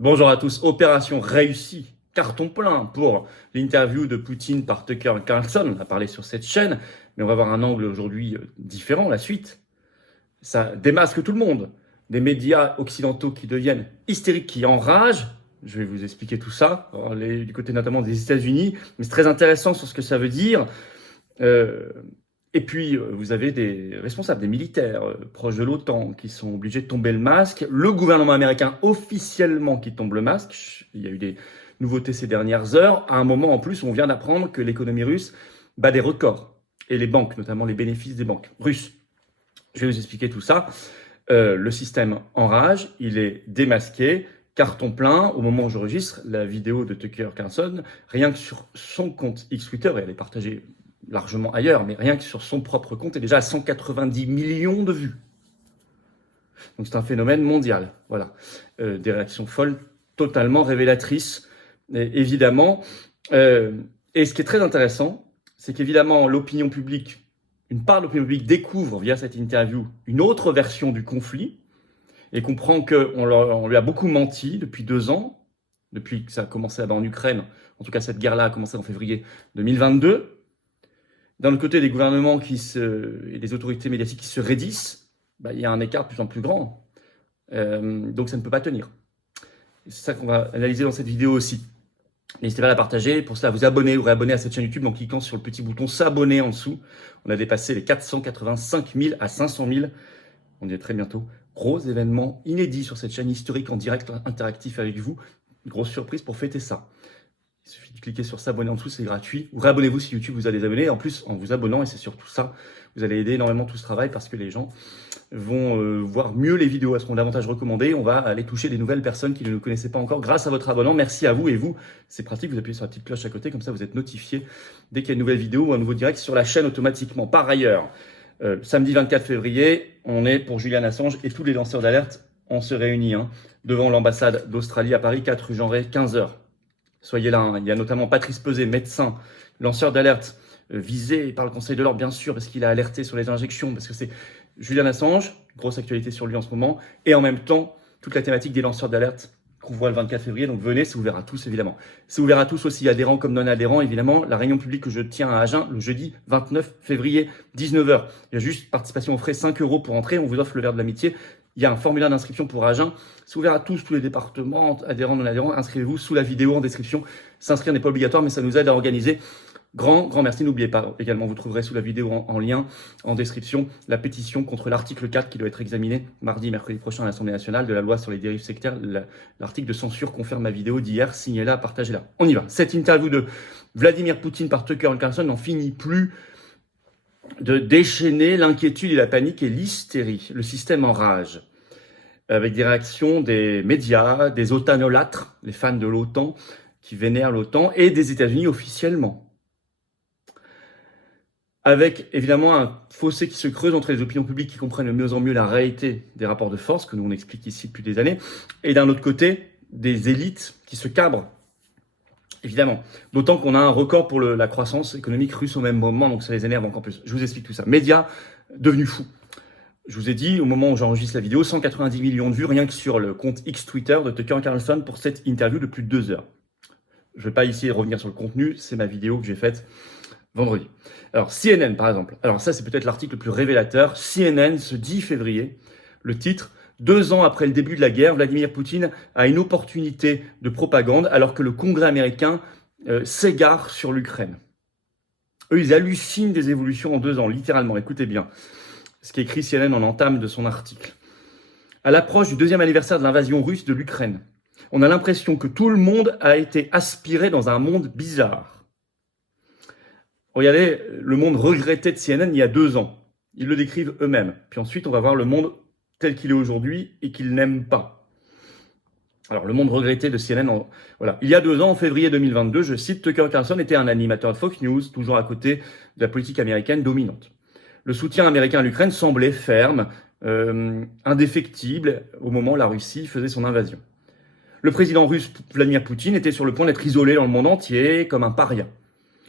Bonjour à tous, opération réussie, carton plein pour l'interview de Poutine par Tucker Carlson. On a parlé sur cette chaîne, mais on va avoir un angle aujourd'hui différent, la suite. Ça démasque tout le monde. Des médias occidentaux qui deviennent hystériques, qui enragent. Je vais vous expliquer tout ça, du côté notamment des États-Unis, mais c'est très intéressant sur ce que ça veut dire. Et puis, vous avez des responsables, des militaires proches de l'OTAN qui sont obligés de tomber le masque. Le gouvernement américain officiellement qui tombe le masque. Il y a eu des nouveautés ces dernières heures. À un moment en plus, on vient d'apprendre que l'économie russe bat des records. Et les banques, notamment les bénéfices des banques russes. Je vais vous expliquer tout ça. Le système enrage, il est démasqué. Carton plein, au moment où j'enregistre la vidéo de Tucker Carlson, rien que sur son compte X Twitter, et elle est partagée largement ailleurs, mais rien que sur son propre compte, est déjà à 190 millions de vues. Donc c'est un phénomène mondial. Voilà. Des réactions folles, totalement révélatrices, évidemment. Et ce qui est très intéressant, c'est qu'évidemment, l'opinion publique, une part de l'opinion publique découvre via cette interview une autre version du conflit et comprend qu'on lui a beaucoup menti depuis 2 ans, depuis que ça a commencé en Ukraine. En tout cas, cette guerre-là a commencé en février 2022. D'un autre côté, des gouvernements et des autorités médiatiques qui se raidissent, il y a un écart de plus en plus grand. Donc ça ne peut pas tenir. C'est ça qu'on va analyser dans cette vidéo aussi. N'hésitez pas à la partager. Pour cela, à vous abonner ou réabonner à cette chaîne YouTube en cliquant sur le petit bouton s'abonner en dessous. On a dépassé les 485 000 à 500 000. On y est très bientôt. Gros événement inédit sur cette chaîne historique en direct interactif avec vous. Une grosse surprise pour fêter ça. Il suffit de cliquer sur s'abonner en dessous, c'est gratuit. Ou réabonnez-vous si YouTube vous a désabonné. En plus, en vous abonnant, et c'est surtout ça, vous allez aider énormément tout ce travail parce que les gens vont voir mieux les vidéos, elles seront davantage recommandées. On va aller toucher des nouvelles personnes qui ne nous connaissaient pas encore grâce à votre abonnement. Merci à vous. Et vous, c'est pratique, vous appuyez sur la petite cloche à côté, comme ça vous êtes notifié dès qu'il y a une nouvelle vidéo ou un nouveau direct sur la chaîne automatiquement. Par ailleurs, samedi 24 février, on est pour Julian Assange et tous les lanceurs d'alerte, on se réunit devant l'ambassade d'Australie à Paris, 4 rue Jean Rey, 15h. Soyez là, il y a notamment Patrice Peset, médecin, lanceur d'alerte, visé par le Conseil de l'Ordre, bien sûr, parce qu'il a alerté sur les injections, parce que c'est Julian Assange, grosse actualité sur lui en ce moment, et en même temps, toute la thématique des lanceurs d'alerte qu'on voit le 24 février, donc venez, c'est ouvert à tous, évidemment. C'est ouvert à tous aussi, adhérents comme non-adhérents, évidemment. La réunion publique que je tiens à Agen, le jeudi 29 février, 19h. Il y a juste participation aux frais, 5 € pour entrer, on vous offre le verre de l'amitié. Il y a un formulaire d'inscription pour Agen. C'est ouvert à tous les départements, adhérents, non-adhérents. Inscrivez-vous sous la vidéo en description. S'inscrire n'est pas obligatoire, mais ça nous aide à organiser. Grand merci. N'oubliez pas également, vous trouverez sous la vidéo en lien, en description, la pétition contre l'article 4 qui doit être examiné mardi et mercredi prochain à l'Assemblée nationale de la loi sur les dérives sectaires. L'article de censure confirme ma vidéo d'hier. Signez-la, partagez-la. On y va. Cette interview de Vladimir Poutine par Tucker Carlson n'en finit plus de déchaîner l'inquiétude et la panique et l'hystérie. Le système enrage. Avec des réactions des médias, des otanolâtres, les fans de l'OTAN, qui vénèrent l'OTAN, et des États-Unis officiellement. Avec évidemment un fossé qui se creuse entre les opinions publiques qui comprennent de mieux en mieux la réalité des rapports de force, que nous on explique ici depuis des années, et d'un autre côté, des élites qui se cabrent, évidemment. D'autant qu'on a un record pour la croissance économique russe au même moment, donc ça les énerve encore plus. Je vous explique tout ça. Médias devenus fous. Je vous ai dit, au moment où j'enregistre la vidéo, 190 millions de vues rien que sur le compte X Twitter de Tucker Carlson pour cette interview de plus de 2 heures. Je ne vais pas ici revenir sur le contenu, c'est ma vidéo que j'ai faite vendredi. Alors, CNN, par exemple. Alors ça, c'est peut-être l'article le plus révélateur. CNN, ce 10 février, le titre « 2 ans après le début de la guerre, Vladimir Poutine a une opportunité de propagande alors que le Congrès américain s'égare sur l'Ukraine. » Eux, ils hallucinent des évolutions en 2 ans, littéralement. Écoutez bien ce qu'écrit CNN en entame de son article. À l'approche du 2e anniversaire de l'invasion russe de l'Ukraine, on a l'impression que tout le monde a été aspiré dans un monde bizarre. Regardez le monde regretté de CNN il y a 2 ans. Ils le décrivent eux-mêmes. Puis ensuite, on va voir le monde tel qu'il est aujourd'hui et qu'ils n'aiment pas. Alors, le monde regretté de CNN, voilà. Il y a 2 ans, en février 2022, je cite, Tucker Carlson était un animateur de Fox News, toujours à côté de la politique américaine dominante. Le soutien américain à l'Ukraine semblait ferme, indéfectible, au moment où la Russie faisait son invasion. Le président russe Vladimir Poutine était sur le point d'être isolé dans le monde entier comme un paria.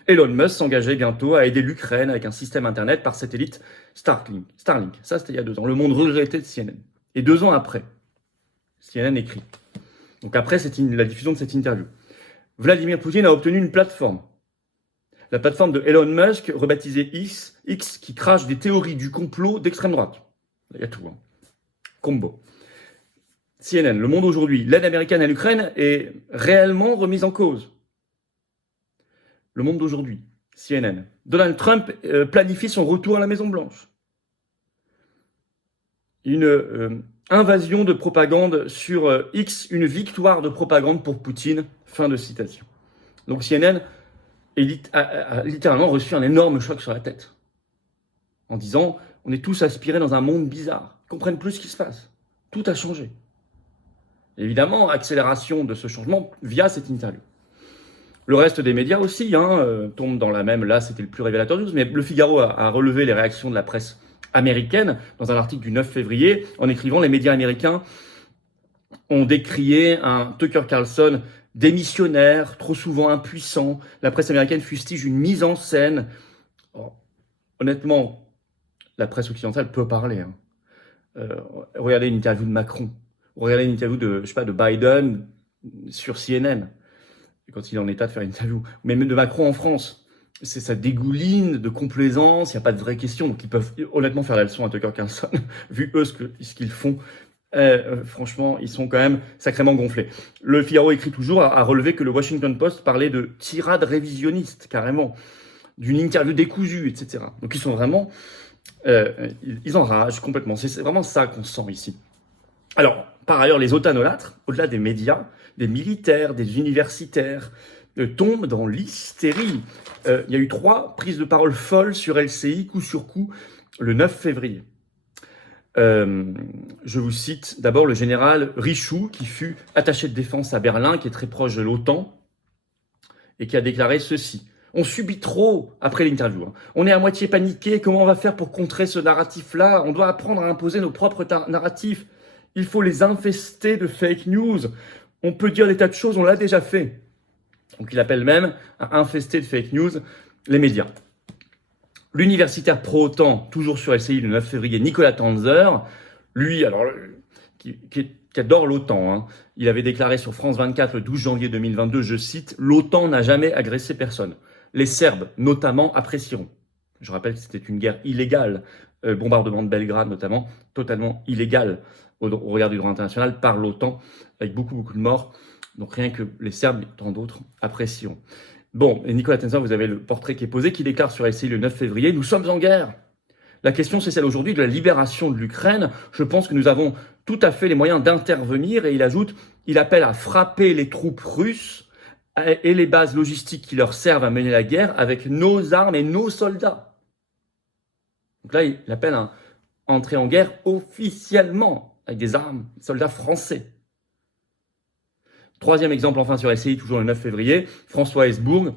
Elon Musk s'engageait bientôt à aider l'Ukraine avec un système internet par satellite Starlink. Ça, c'était il y a 2 ans. Le monde regretté de CNN. Et 2 ans après, CNN écrit Donc après la diffusion de cette interview. Vladimir Poutine a obtenu une plateforme. La plateforme de Elon Musk, rebaptisée X, qui crache des théories du complot d'extrême droite. Il y a tout, hein. Combo. CNN, Le Monde aujourd'hui, l'aide américaine à l'Ukraine est réellement remise en cause. Le Monde d'aujourd'hui, CNN. Donald Trump planifie son retour à la Maison-Blanche. Une invasion de propagande sur X, une victoire de propagande pour Poutine. Fin de citation. Donc CNN a littéralement reçu un énorme choc sur la tête. En disant, on est tous aspirés dans un monde bizarre. Ils comprennent plus ce qui se passe. Tout a changé. Évidemment, accélération de ce changement via cette interview. Le reste des médias aussi tombe dans la même, là c'était le plus révélateur de tous, mais le Figaro a relevé les réactions de la presse américaine dans un article du 9 février en écrivant « Les médias américains ont décrié un Tucker Carlson démissionnaire, trop souvent impuissant. La presse américaine fustige une mise en scène. » Honnêtement, la presse occidentale peut parler. Regardez une interview de Macron, regardez une interview de Biden sur CNN, quand il est en état de faire une interview, mais même de Macron en France. Ça dégouline de complaisance, il n'y a pas de vraies questions, donc ils peuvent honnêtement faire la leçon à Tucker Carlson, vu eux ce qu'ils font. Franchement, ils sont quand même sacrément gonflés. Le Figaro écrit toujours, a relevé que le Washington Post parlait de tirade révisionniste, carrément, d'une interview décousue, etc. Donc ils sont vraiment... ils enragent complètement. C'est vraiment ça qu'on sent ici. Alors, par ailleurs, les otanolâtres, au-delà des médias, des militaires, des universitaires, tombent dans l'hystérie. Il y a eu 3 prises de parole folles sur LCI, coup sur coup, le 9 février. Je vous cite d'abord le général Richoux, qui fut attaché de défense à Berlin, qui est très proche de l'OTAN, et qui a déclaré ceci. On subit trop après l'interview. On est à moitié paniqué. Comment on va faire pour contrer ce narratif-là? On doit apprendre à imposer nos propres narratifs. Il faut les infester de fake news. On peut dire des tas de choses, on l'a déjà fait. Donc il appelle même à infester de fake news les médias. L'universitaire pro-OTAN, toujours sur LCI le 9 février, Nicolas Tanzer, lui, alors, qui adore l'OTAN, il avait déclaré sur France 24 le 12 janvier 2022, je cite, « L'OTAN n'a jamais agressé personne. Les Serbes, notamment, apprécieront. » Je rappelle que c'était une guerre illégale, bombardement de Belgrade notamment, totalement illégal au regard du droit international par l'OTAN, avec beaucoup de morts. Donc rien que les Serbes et tant d'autres apprécieront. Bon, et Nicolas Tanzer, vous avez le portrait qui est posé, qui déclare sur LCI le 9 février, « Nous sommes en guerre. La question, c'est celle aujourd'hui de la libération de l'Ukraine. Je pense que nous avons tout à fait les moyens d'intervenir. » Et il ajoute, il appelle à frapper les troupes russes et les bases logistiques qui leur servent à mener la guerre avec nos armes et nos soldats. Donc là, il appelle à entrer en guerre officiellement avec des armes, des soldats français. 3e exemple enfin sur LCI, toujours le 9 février, François Hesbourg,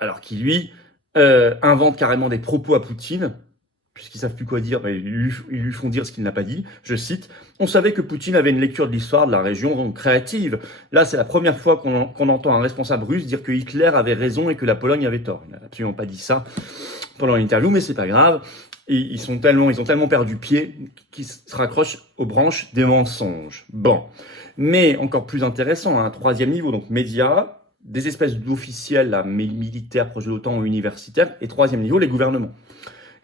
alors qui lui invente carrément des propos à Poutine, puisqu'ils savent plus quoi dire, ils lui font dire ce qu'il n'a pas dit. Je cite, « On savait que Poutine avait une lecture de l'histoire de la région créative. Là, c'est la première fois qu'on entend un responsable russe dire que Hitler avait raison et que la Pologne avait tort. » Il n'a absolument pas dit ça pendant l'interview, mais c'est pas grave. Et ils ont tellement perdu pied qu'ils se raccrochent aux branches des mensonges. Bon. Mais encore plus intéressant, un 3e niveau, donc médias, des espèces d'officiels là, militaires, proches de l'OTAN ou universitaires, et 3e niveau, les gouvernements.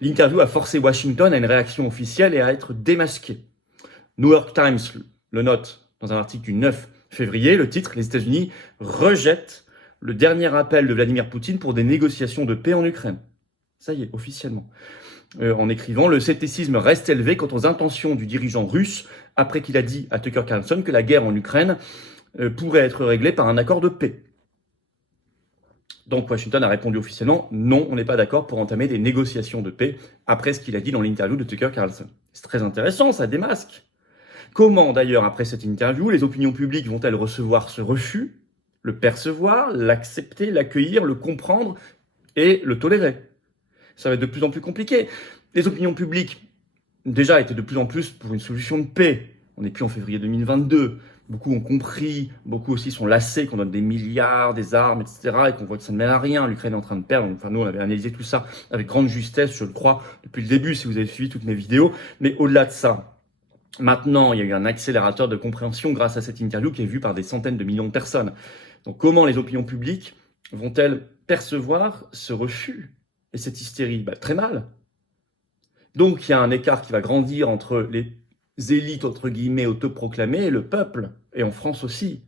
L'interview a forcé Washington à une réaction officielle et à être démasqué. New York Times le note dans un article du 9 février, le titre, les États-Unis rejettent le dernier appel de Vladimir Poutine pour des négociations de paix en Ukraine. Ça y est, officiellement. En écrivant, le scepticisme reste élevé quant aux intentions du dirigeant russe après qu'il a dit à Tucker Carlson que la guerre en Ukraine pourrait être réglée par un accord de paix. Donc Washington a répondu officiellement « Non, on n'est pas d'accord pour entamer des négociations de paix » après ce qu'il a dit dans l'interview de Tucker Carlson. C'est très intéressant, ça démasque. Comment d'ailleurs, après cette interview, les opinions publiques vont-elles recevoir ce refus, le percevoir, l'accepter, l'accueillir, le comprendre et le tolérer? Ça va être de plus en plus compliqué. Les opinions publiques, déjà, étaient de plus en plus pour une solution de paix. On n'est plus en février 2022. Beaucoup ont compris, beaucoup aussi sont lassés qu'on donne des milliards, des armes, etc. et qu'on voit que ça ne mène à rien. L'Ukraine est en train de perdre. Enfin, nous, on avait analysé tout ça avec grande justesse, je le crois, depuis le début, si vous avez suivi toutes mes vidéos. Mais au-delà de ça, Maintenant, il y a eu un accélérateur de compréhension grâce à cette interview qui est vue par des centaines de millions de personnes. Donc comment les opinions publiques vont-elles percevoir ce refus et cette hystérie? Très mal. Donc il y a un écart qui va grandir entre les élites, entre guillemets, autoproclamées et le peuple, et en France aussi.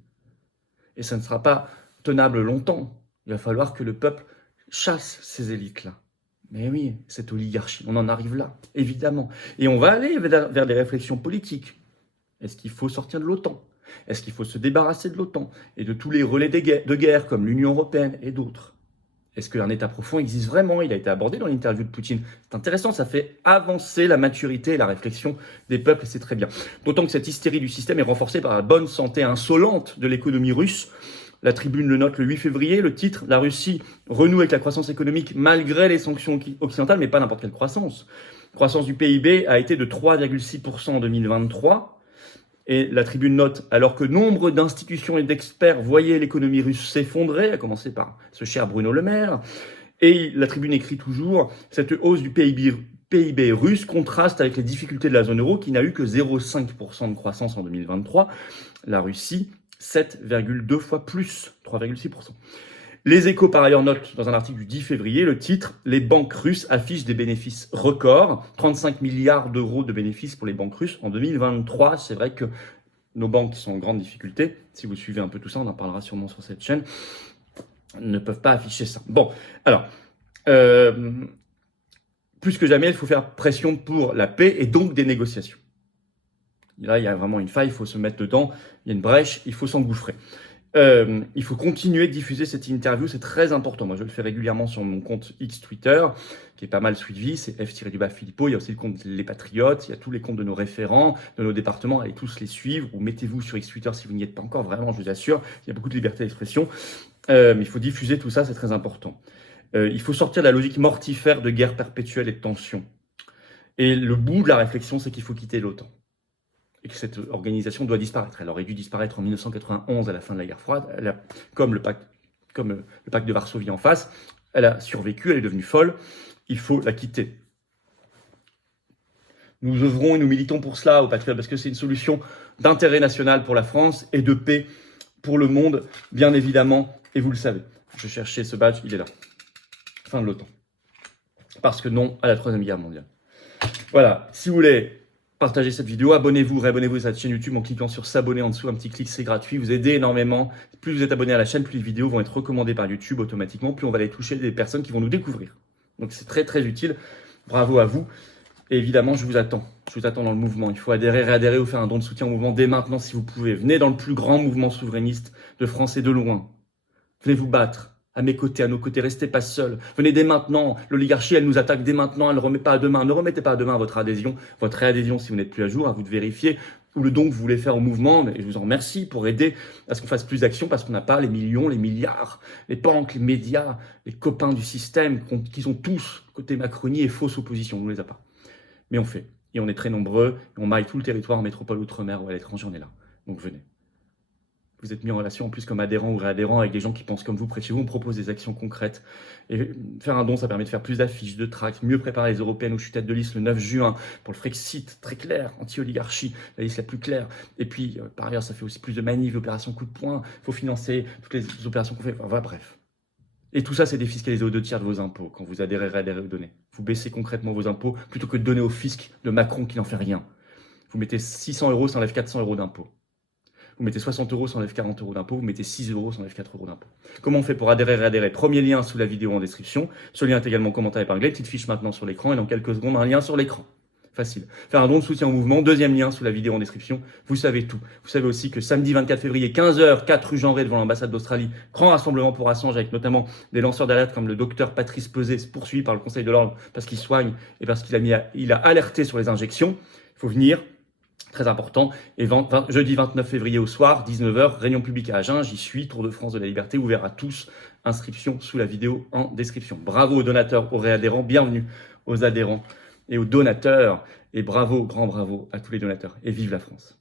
Et ça ne sera pas tenable longtemps. Il va falloir que le peuple chasse ces élites-là. Mais oui, cette oligarchie, on en arrive là, évidemment. Et on va aller vers des réflexions politiques. Est-ce qu'il faut sortir de l'OTAN? Est-ce qu'il faut se débarrasser de l'OTAN et de tous les relais de guerre comme l'Union européenne et d'autres? Est-ce qu'un État profond existe vraiment? Il a été abordé dans l'interview de Poutine. C'est intéressant, ça fait avancer la maturité et la réflexion des peuples, et c'est très bien. D'autant que cette hystérie du système est renforcée par la bonne santé insolente de l'économie russe. La Tribune le note le 8 février, le titre « La Russie renoue avec la croissance économique malgré les sanctions occidentales », mais pas n'importe quelle croissance. La croissance du PIB a été de 3,6% en 2023. Et la Tribune note, alors que nombre d'institutions et d'experts voyaient l'économie russe s'effondrer, à commencer par ce cher Bruno Le Maire, et la Tribune écrit toujours, cette hausse du PIB russe contraste avec les difficultés de la zone euro qui n'a eu que 0,5% de croissance en 2023. La Russie, 7,2 fois plus, 3,6%. Les Échos, par ailleurs, notent dans un article du 10 février le titre « Les banques russes affichent des bénéfices records ». 35 milliards d'euros de bénéfices pour les banques russes en 2023. C'est vrai que nos banques sont en grande difficulté. Si vous suivez un peu tout ça, on en parlera sûrement sur cette chaîne, ne peuvent pas afficher ça. Bon, alors, plus que jamais, il faut faire pression pour la paix et donc des négociations. Là, il y a vraiment une faille, il faut se mettre dedans, il y a une brèche, il faut s'engouffrer. Il faut continuer de diffuser cette interview, c'est très important. Moi, je le fais régulièrement sur mon compte X Twitter, qui est pas mal suivi, c'est F-Philippot. Il y a aussi le compte Les Patriotes, il y a tous les comptes de nos référents, de nos départements, allez tous les suivre, ou mettez-vous sur X Twitter si vous n'y êtes pas encore, vraiment, je vous assure, il y a beaucoup de liberté d'expression. Mais il faut diffuser tout ça, c'est très important. Il faut sortir de la logique mortifère de guerre perpétuelle et de tension. Et le bout de la réflexion, c'est qu'il faut quitter l'OTAN. Et que cette organisation doit disparaître. Elle aurait dû disparaître en 1991 à la fin de la guerre froide, comme le pacte de Varsovie en face. Elle a survécu, elle est devenue folle. Il faut la quitter. Nous œuvrons et nous militons pour cela aux Patriotes, parce que c'est une solution d'intérêt national pour la France et de paix pour le monde, bien évidemment. Et vous le savez, je cherchais ce badge, il est là. Fin de l'OTAN. Parce que non à la Troisième Guerre mondiale. Voilà, si vous voulez partagez cette vidéo, abonnez-vous, réabonnez-vous à cette chaîne YouTube en cliquant sur s'abonner en dessous, un petit clic, c'est gratuit, vous aidez énormément. Plus vous êtes abonné à la chaîne, plus les vidéos vont être recommandées par YouTube automatiquement, plus on va aller toucher des personnes qui vont nous découvrir. Donc c'est très très utile, bravo à vous. Et évidemment, je vous attends dans le mouvement. Il faut adhérer, réadhérer ou faire un don de soutien au mouvement dès maintenant si vous pouvez. Venez dans le plus grand mouvement souverainiste de France et de loin. Venez vous battre. À mes côtés, à nos côtés, restez pas seuls. Venez dès maintenant. L'oligarchie, elle nous attaque dès maintenant. Elle ne remet pas à demain. Ne remettez pas à demain votre adhésion si vous n'êtes plus à jour, à vous de vérifier, ou le don que vous voulez faire au mouvement. Mais je vous en remercie pour aider à ce qu'on fasse plus d'actions parce qu'on n'a pas les millions, les milliards, les banques, les médias, les copains du système qui sont tous côté Macronie et fausse opposition. On ne les a pas. Mais on fait. Et on est très nombreux. Et on maille tout le territoire en métropole, outre-mer ou à l'étranger. On est là. Donc venez. Vous êtes mis en relation en plus comme adhérent ou réadhérent avec des gens qui pensent comme vous près de chez vous. On propose des actions concrètes. Et faire un don, ça permet de faire plus d'affiches, de tracts, mieux préparer les européennes où je suis tête de liste le 9 juin pour le Frexit, très clair, anti-oligarchie, la liste la plus claire. Et puis, par ailleurs, ça fait aussi plus de manifs, d'opérations coup de poing. Il faut financer toutes les opérations qu'on fait. Enfin, bref. Et tout ça, c'est défiscalisé aux 2/3 de vos impôts quand vous adhérez, réadhérez ou donnez. Vous baissez concrètement vos impôts plutôt que de donner au fisc de Macron qui n'en fait rien. Vous mettez 600 €, ça enlève 400 € d'impôts. Vous mettez 60 €, ça enlève 40 € d'impôt. Vous mettez 6 €, ça enlève 4 € d'impôt. Comment on fait pour adhérer, réadhérer? Premier lien sous la vidéo en description. Ce lien est également commenté et épinglé. Petite fiche maintenant sur l'écran et dans quelques secondes, un lien sur l'écran. Facile. Faire un don de soutien au mouvement. Deuxième lien sous la vidéo en description. Vous savez tout. Vous savez aussi que samedi 24 février, 15 h, 4 rue Jean Rey devant l'ambassade d'Australie. Grand rassemblement pour Assange avec notamment des lanceurs d'alerte comme le docteur Patrice Peset, poursuivi par le Conseil de l'Ordre parce qu'il soigne et parce qu'il a alerté sur les injections. Il faut venir. Très important. Et jeudi 29 février au soir, 19 h, réunion publique à Agen. J'y suis, Tour de France de la Liberté, ouvert à tous. Inscription sous la vidéo en description. Bravo aux donateurs, aux réadhérents. Bienvenue aux adhérents et aux donateurs. Et bravo, grand bravo à tous les donateurs. Et vive la France.